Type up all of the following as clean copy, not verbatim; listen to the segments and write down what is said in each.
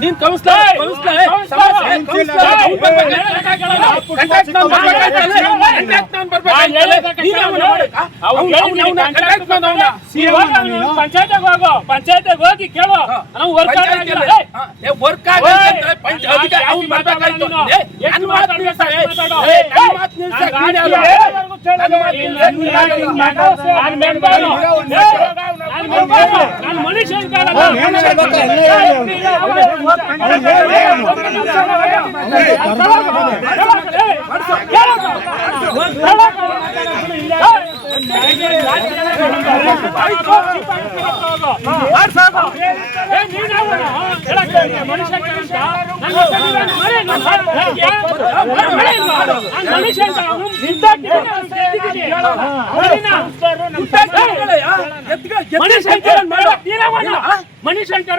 ನೀನ್ ಪಂಚಾಯತ್ ಹೋಗಿ ಕೇಳೋ ನಾವು ವರ್ಕ್ ಮಣಿಶಂಕರ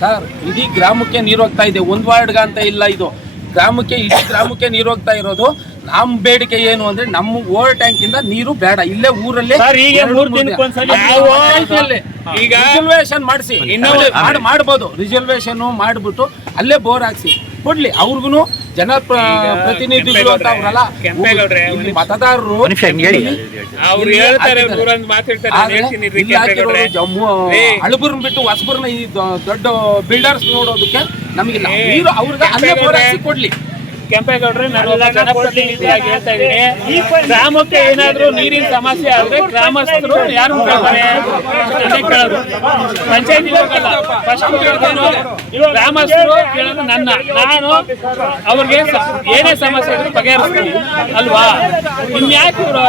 ಸರ್, ಇಡೀ ಗ್ರಾಮಕ್ಕೆ ನೀರು ಹೋಗ್ತಾ ಇದೆ. ಒಂದ್ ವಾರ್ಡ್ಗ ಅಂತ ಇಲ್ಲ, ಇದು ಗ್ರಾಮಕ್ಕೆ, ಇಡೀ ಗ್ರಾಮಕ್ಕೆ ನೀರು ಹೋಗ್ತಾ ಇರೋದು. ನಮ್ ಬೇಡಿಕೆ ಏನು ಅಂದ್ರೆ ನಮ್ಮ ಓವರ್ ಟ್ಯಾಂಕ್ ಇಂದ ನೀರು ಬೇಡ, ಇಲ್ಲೇ ಊರಲ್ಲೇ ರಿಸರ್ವೇಶನ್ ಮಾಡಿಸಿ ಮಾಡ್ಬೋದು. ರಿಸರ್ವೇಶನ್ ಮಾಡ್ಬಿಟ್ಟು ಅಲ್ಲೇ ಬೋರ್ ಹಾಕ್ಸಿ ಕೊಡ್ಲಿ. ಅವ್ರಿಗೂ ಜನ ಪ್ರತಿನಿಧಿಗಳು ಅಂತ ಅವ್ರಲ್ಲ, ಮತದಾರರು ಹಳಬರ್ನ ಬಿಟ್ಟು ಹೊಸಬರ್ನ ಈ ದೊಡ್ಡ ಬಿಲ್ಡರ್ಸ್ ನೋಡೋದಕ್ಕೆ ನಮಗಿಲ್ಲ. ನೀರು ಅವ್ರಿಗೆ ಅಲ್ಲೇ ಬೋರ್ ಹಾಕ್ಸಿ ಕೊಡ್ಲಿ. ಕೆಂಪೇಗೌಡ್ರೆ, ನಾನು ಜನಪ್ರತಿನಿಧಿಯಾಗಿ ಹೇಳ್ತಾ ಇದ್ದೀನಿ, ಗ್ರಾಮಕ್ಕೆ ಏನಾದ್ರೂ ನೀರಿನ ಸಮಸ್ಯೆ ಆದ್ರೆ ಗ್ರಾಮಸ್ಥರು ಯಾರು ಕೇಳೋದು, ಪಂಚಾಯತಿ ಹೋಗಲ್ಲ. ಫಸ್ಟ್ ಗ್ರಾಮಸ್ಥರು ಕೇಳೋದು ನಾನು ಅವ್ರಿಗೆ ಏನೇ ಸಮಸ್ಯೆ ಆದ್ರೂ ಬಗೆಹರಿಸ್ತೀನಿ ಅಲ್ವಾ? ಇನ್ಯಾಕೆ ಇವರು